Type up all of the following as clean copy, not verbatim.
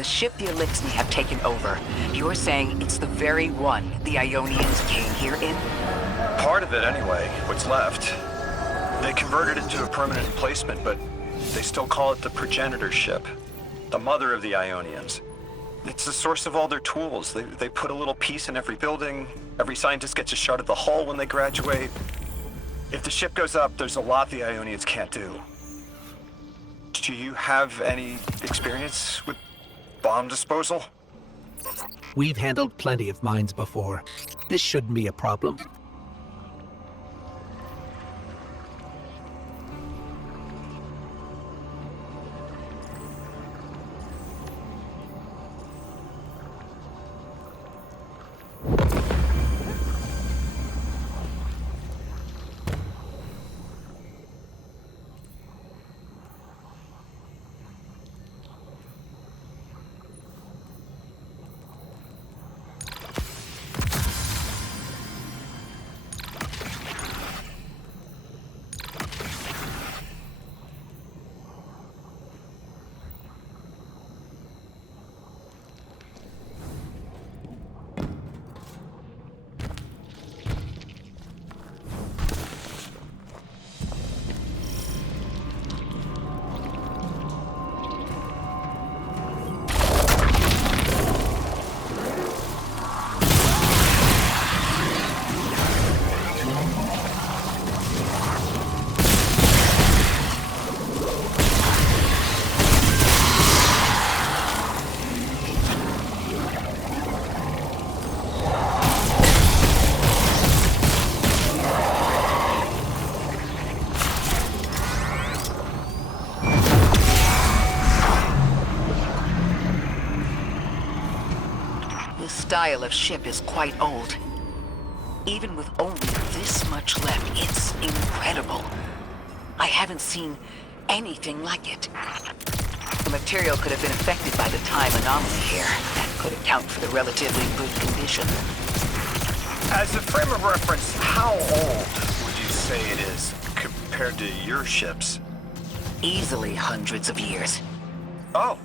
the ship the Elixni have taken over, you're saying it's the very one the Ionians came here in? Part of it anyway, what's left. They converted it to a permanent emplacement, but they still call it the progenitor ship. The mother of the Ionians. It's the source of all their tools. They put a little piece in every building. Every scientist gets a shot at the hull when they graduate. If the ship goes up, there's a lot the Ionians can't do. Do you have any experience with bomb disposal? We've handled plenty of mines before. This shouldn't be a problem. Style of ship is quite old. Even with only this much left, it's incredible. I haven't seen anything like it. The material could have been affected by the time anomaly here. That could account for the relatively good condition. As a frame of reference, how old would you say it is compared to your ships? Easily hundreds of years. Oh.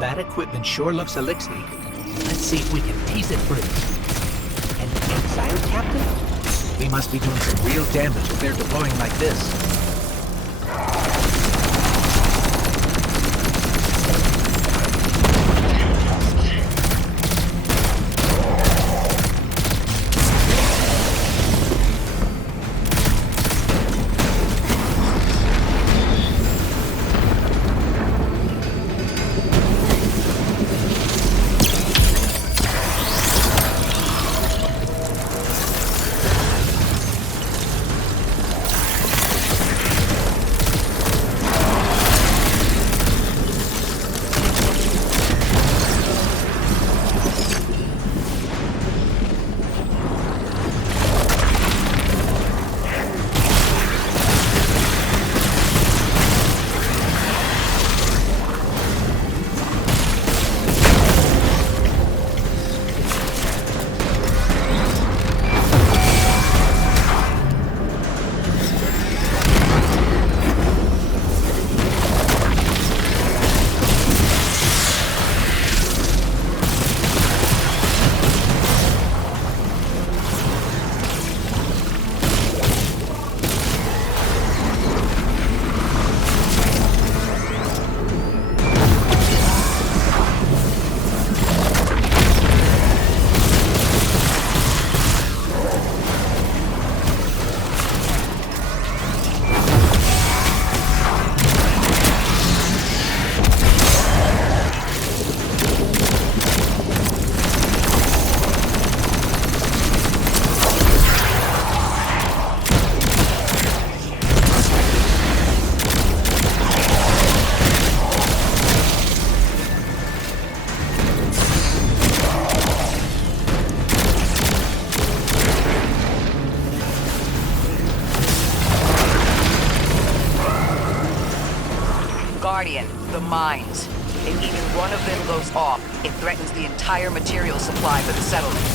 That equipment sure looks Elixni. Let's see if we can tease it free. An exile captain? We must be doing some real damage if they're deploying like this. Guardian, the mines. If even one of them goes off, it threatens the entire material supply for the settlement.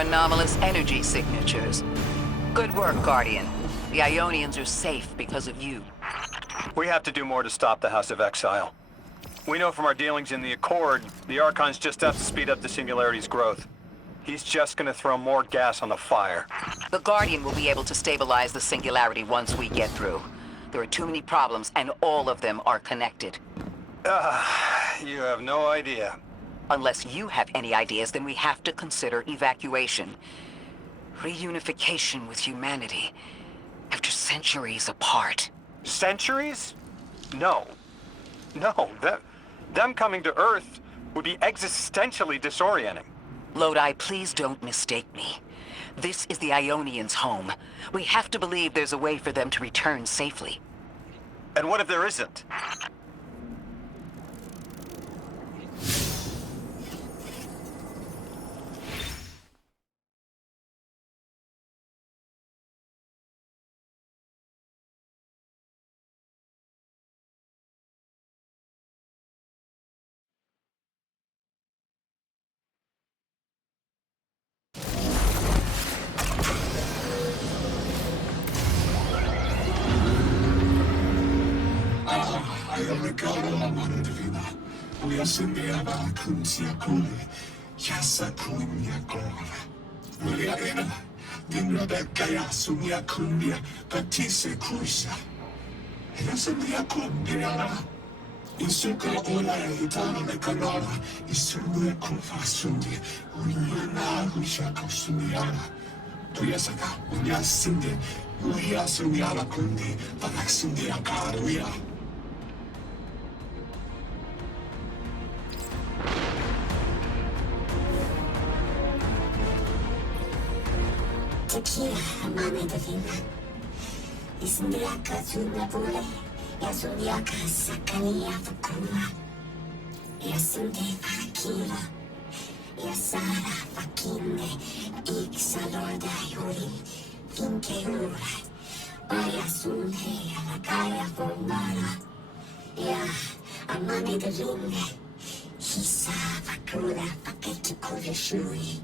Anomalous energy signatures. Good work, Guardian. The Ionians are safe because of you. We have to do more to stop the House of Exile. We know from our dealings in the Accord, the Archons just have to speed up the Singularity's growth. He's just gonna throw more gas on the fire. The Guardian will be able to stabilize the Singularity once we get through. There are too many problems, and all of them are connected. You have no idea. Unless you have any ideas, then we have to consider evacuation. Reunification with humanity. After centuries apart. Centuries? No. No, them coming to Earth would be existentially disorienting. Lodi, please don't mistake me. This is the Ionians' home. We have to believe there's a way for them to return safely. And what if there isn't? Tequila, amane divina. Isndiaka tunabule, yasundiaka sakania fakuma. Yasunde akila, yasara fakinde, iksalorda yuri, finke ura. Bayasunde alakaya formara. Ya, amane divine. Hisa fakura paketu kujashuri.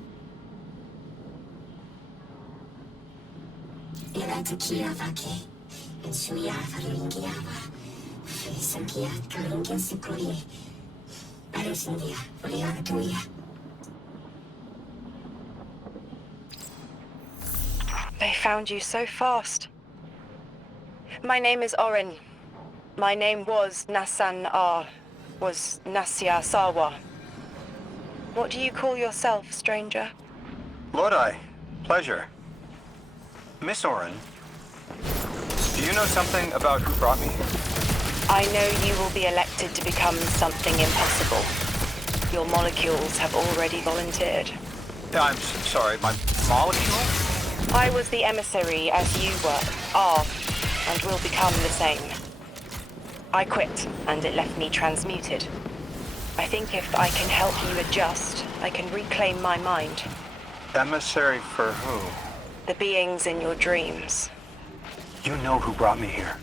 Era tequila vake, en suya faringiava, frisangia karingia sikuri, parasindia, poliara tuya. They found you so fast. My name is Orin. My name was Nassan R. Was Nasya Sawa. What do you call yourself, stranger? Lodi, pleasure. Miss Orin, do you know something about who brought me here? I know you will be elected to become something impossible. Your molecules have already volunteered. I'm sorry, my molecule? I was the emissary as you were, are, and will become the same. I quit, and it left me transmuted. I think if I can help you adjust, I can reclaim my mind. Emissary for who? The beings in your dreams. You know who brought me here.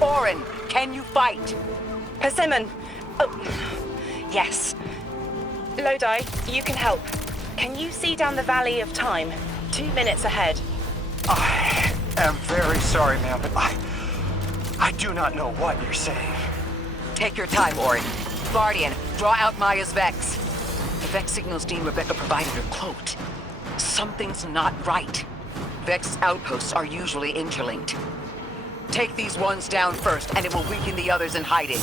Orin, can you fight? Persimmon! Oh, yes. Lodi, you can help. Can you see down the Valley of Time? 2 minutes ahead. I am very sorry, ma'am, but I do not know what you're saying. Take your time, Orin. Guardian, draw out Maya's Vex. The Vex signals Dean Rebecca provided her cloaked. Something's not right. Vex outposts are usually interlinked. Take these ones down first, and it will weaken the others in hiding.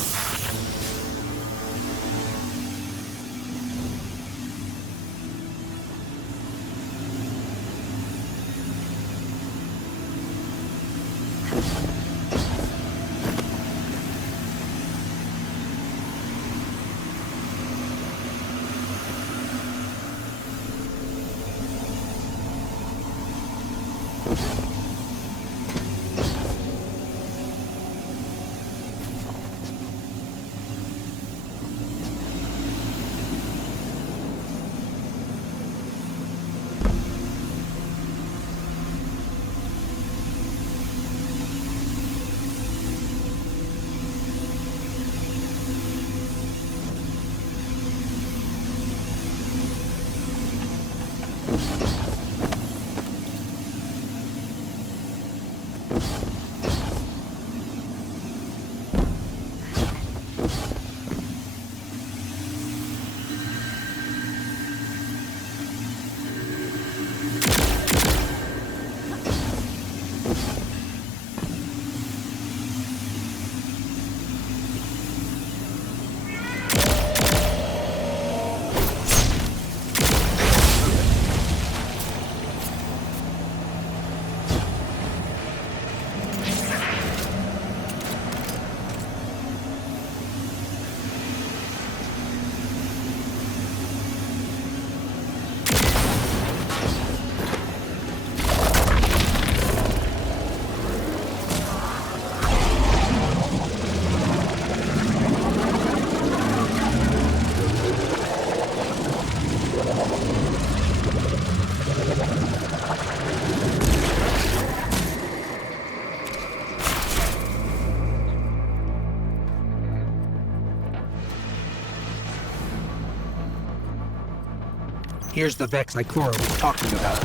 Here's the Vex Ikora was talking about.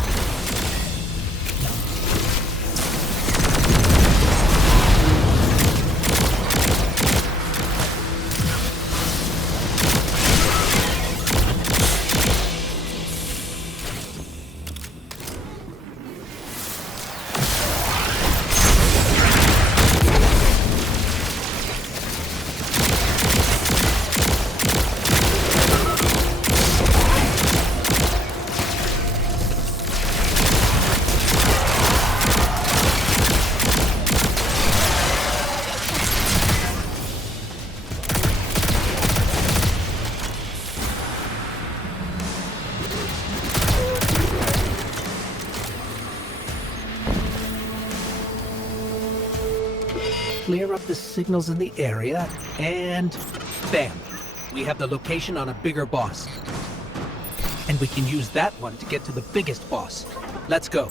Clear up the signals in the area, and bam! We have the location on a bigger boss. And we can use that one to get to the biggest boss. Let's go.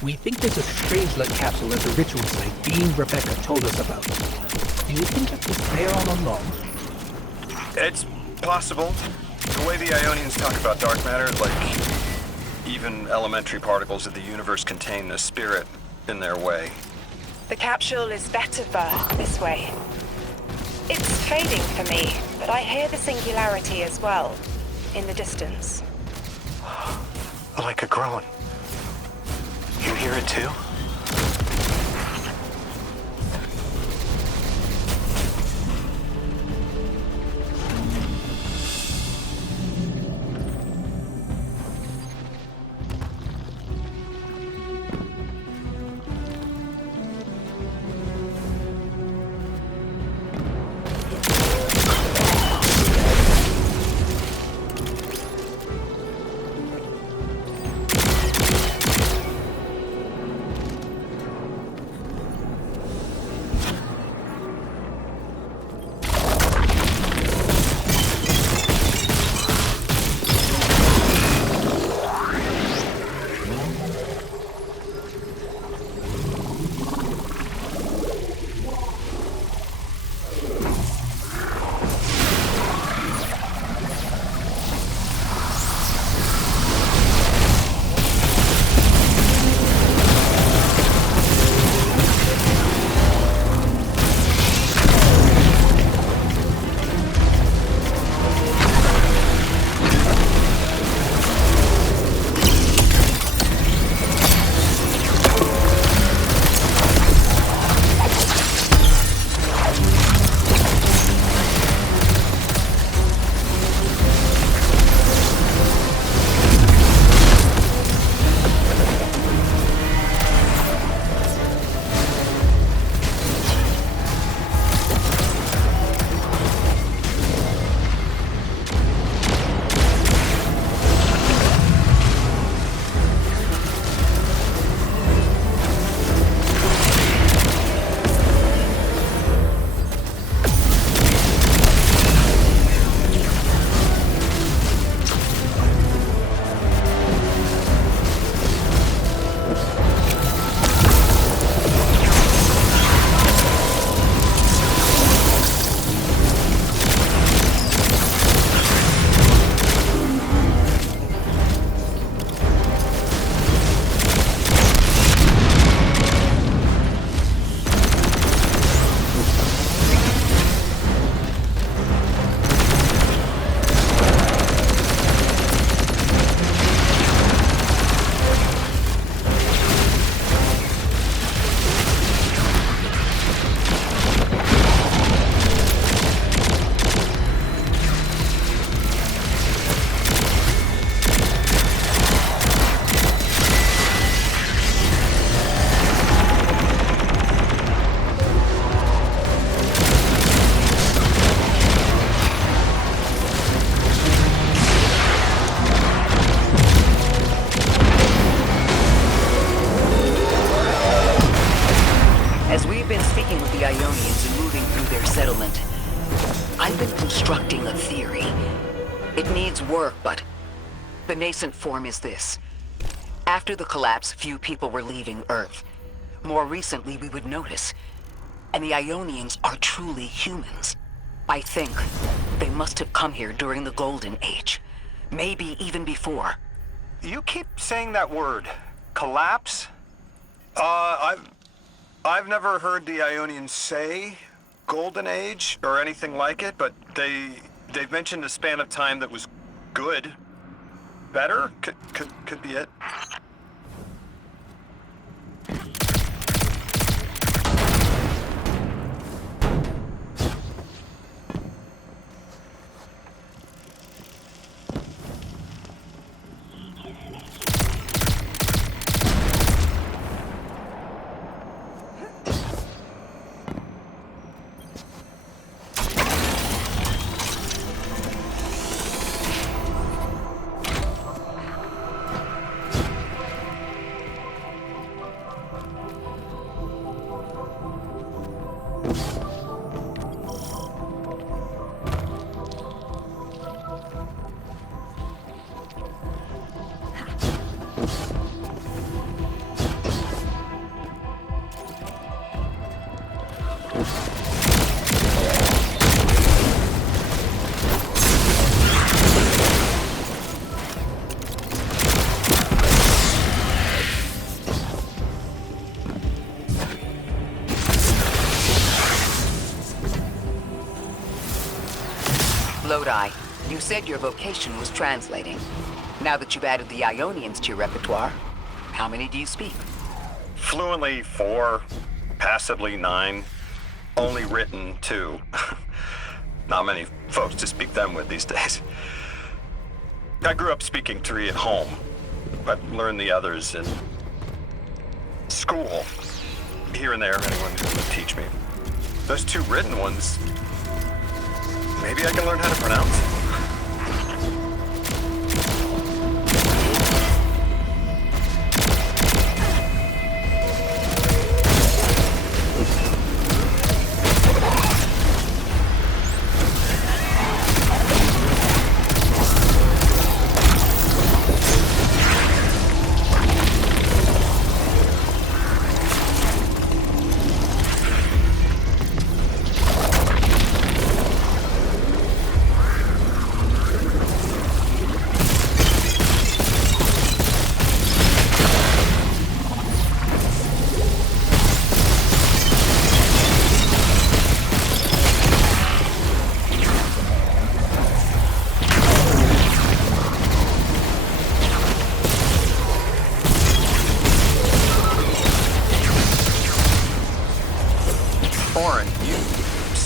We think there's a Strangelet capsule at the ritual site Dean Rebecca told us about. Do you think it was there all along? It's possible. The way the Ionians talk about dark matter, like even elementary particles of the universe contain the spirit in their way. The capsule is better this way. It's fading for me, but I hear the singularity as well, in the distance. Like a groan. You hear it too? work, but the nascent form is this. After the collapse, few people were leaving Earth. More recently, we would notice. And the Ionians are truly humans. I think they must have come here during the Golden Age. Maybe even before. You keep saying that word. Collapse? I've never heard the Ionians say Golden Age or anything like it, but they've mentioned a span of time that was good. Better? Could be it. Lodi, you said your vocation was translating. Now that you've added the Ionians to your repertoire, how many do you speak? Fluently 4, passably 9, only written 2. Not many folks to speak them with these days. I grew up speaking 3 at home, but learned the others in school. Here and there, anyone who would teach me. Those 2 written ones, maybe I can learn how to pronounce.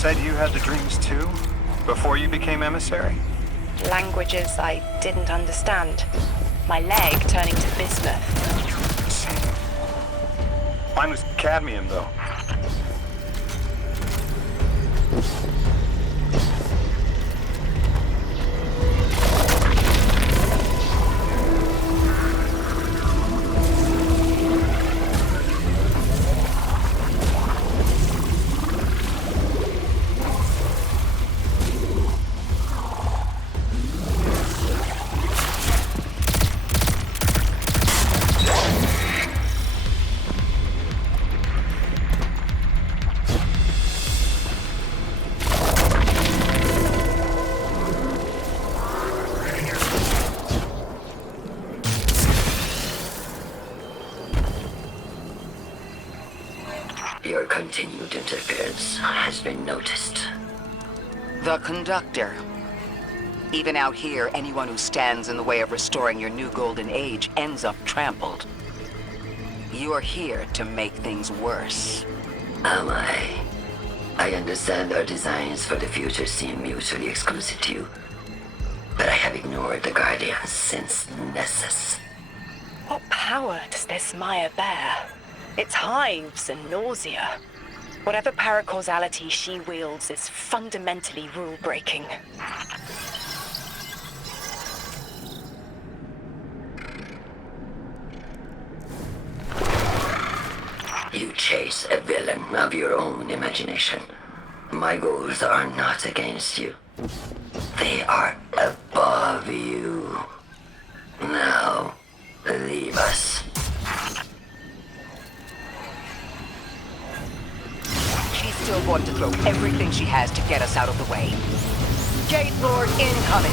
Said you had the dreams too? Before you became emissary? Languages I didn't understand. My leg turning to bismuth. Same. Mine was cadmium, though. Your continued interference has been noticed. The Conductor. Even out here, anyone who stands in the way of restoring your new Golden Age ends up trampled. You're here to make things worse. Am I? I understand our designs for the future seem mutually exclusive to you, but I have ignored the Guardians since Nessus. What power does this Maya bear? It's hives and nausea. Whatever paracausality she wields is fundamentally rule-breaking. You chase a villain of your own imagination. My goals are not against you. They are above you. throw everything she has to get us out of the way. Gate Lord incoming!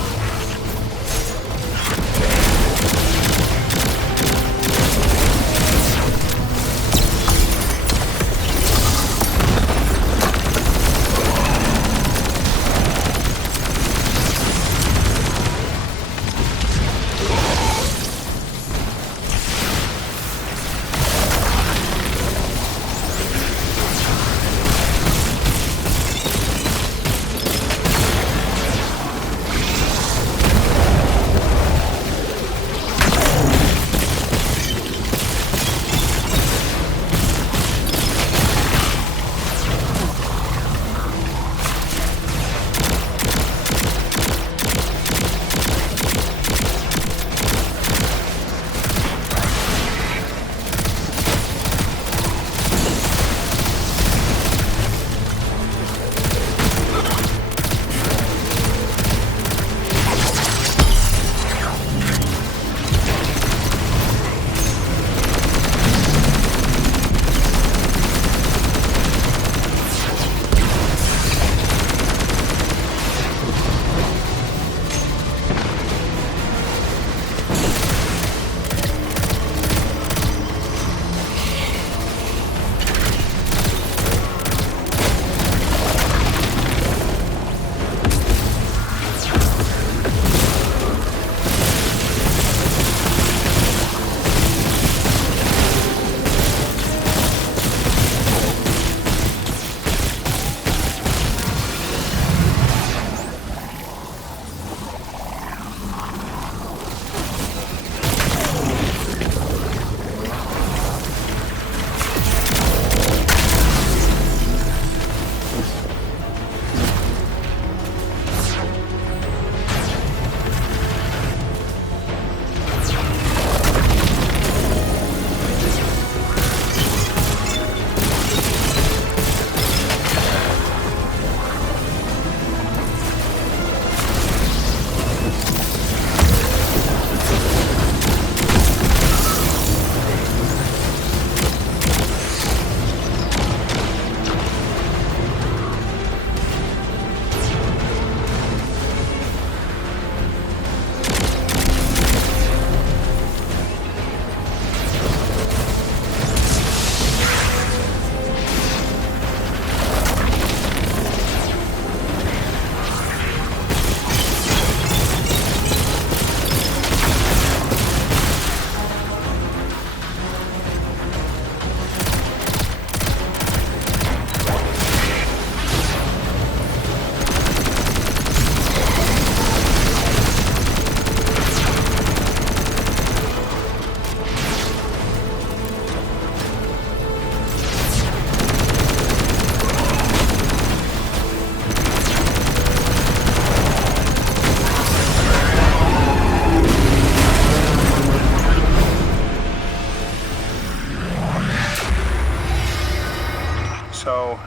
So,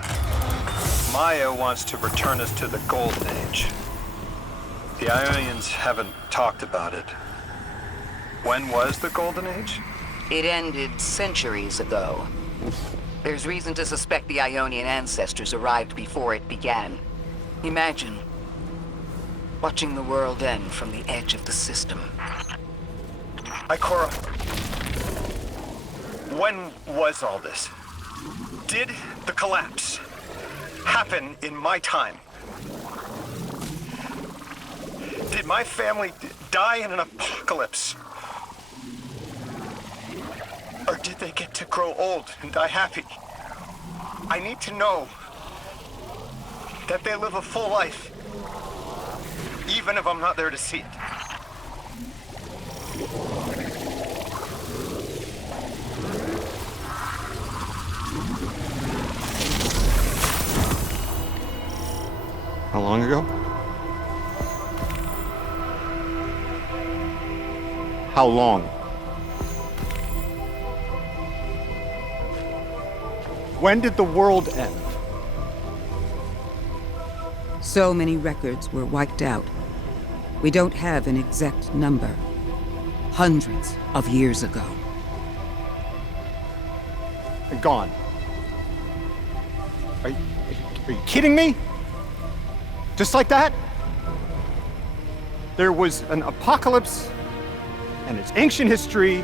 Maya wants to return us to the Golden Age. The Ionians haven't talked about it. When was the Golden Age? It ended centuries ago. There's reason to suspect the Ionian ancestors arrived before it began. Imagine watching the world end from the edge of the system. Ikora, when was all this? Did the collapse happen in my time? Did my family die in an apocalypse? Or did they get to grow old and die happy? I need to know that they live a full life, even if I'm not there to see it. How long ago? How long? When did the world end? So many records were wiped out. We don't have an exact number. Hundreds of years ago. Gone. Are you kidding me? Just like that? There was an apocalypse, and it's ancient history,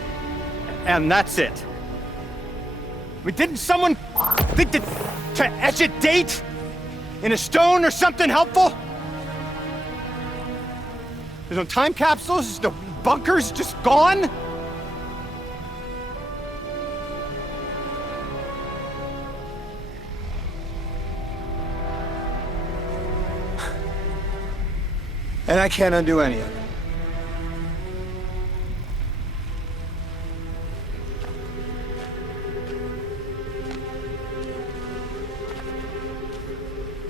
and that's it. I mean, didn't someone think to etch a date in a stone or something helpful? There's no time capsules, there's no bunkers, just gone? And I can't undo any of it.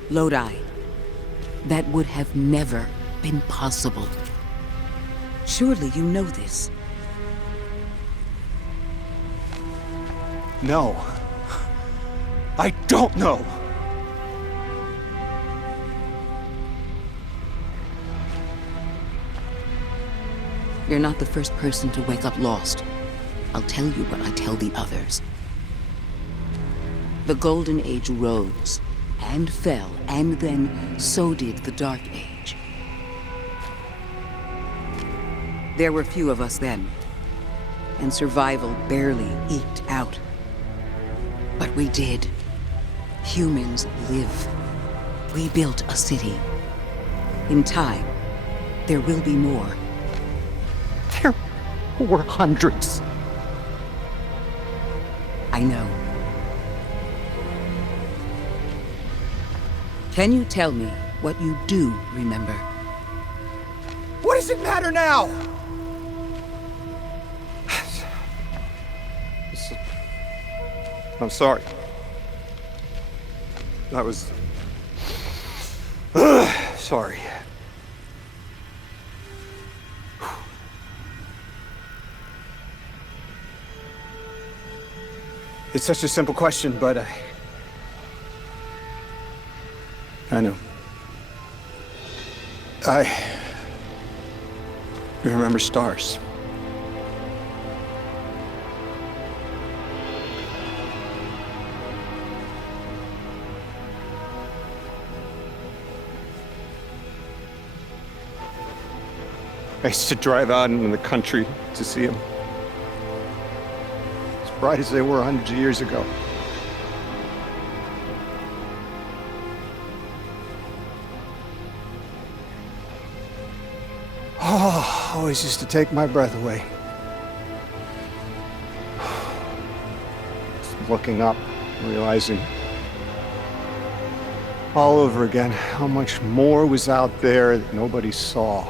Lodi, that would have never been possible. Surely you know this. No. I don't know. You're not the first person to wake up lost. I'll tell you what I tell the others. The Golden Age rose and fell, and then so did the Dark Age. There were few of us then, and survival barely eked out. But we did. Humans live. We built a city. In time, there will be more. There were hundreds. I know. Can you tell me what you do remember? What does it matter now? I'm sorry. That was... sorry. It's such a simple question, but I know. I remember stars. I used to drive out into the country to see them. As bright as they were hundreds of years ago. Oh, always used to take my breath away. Just looking up, realizing all over again how much more was out there that nobody saw.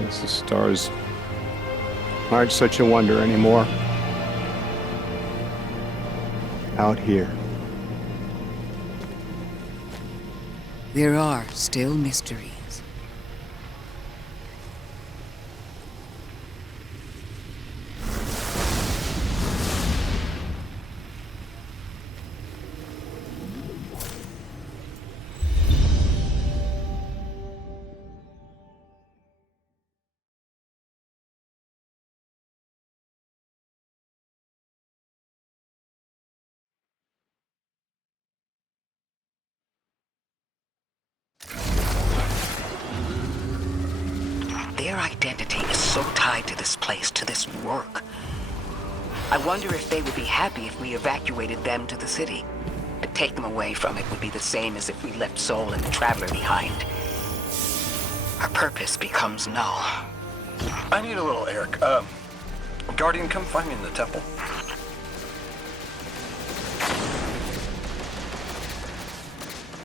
Guess the stars aren't such a wonder anymore. Out here. There are still mysteries. Their identity is so tied to this place, to this work. I wonder if they would be happy if we evacuated them to the city. To take them away from it would be the same as if we left Soul and the Traveler behind. Our purpose becomes null. I need a little Eric. Guardian, come find me in the temple.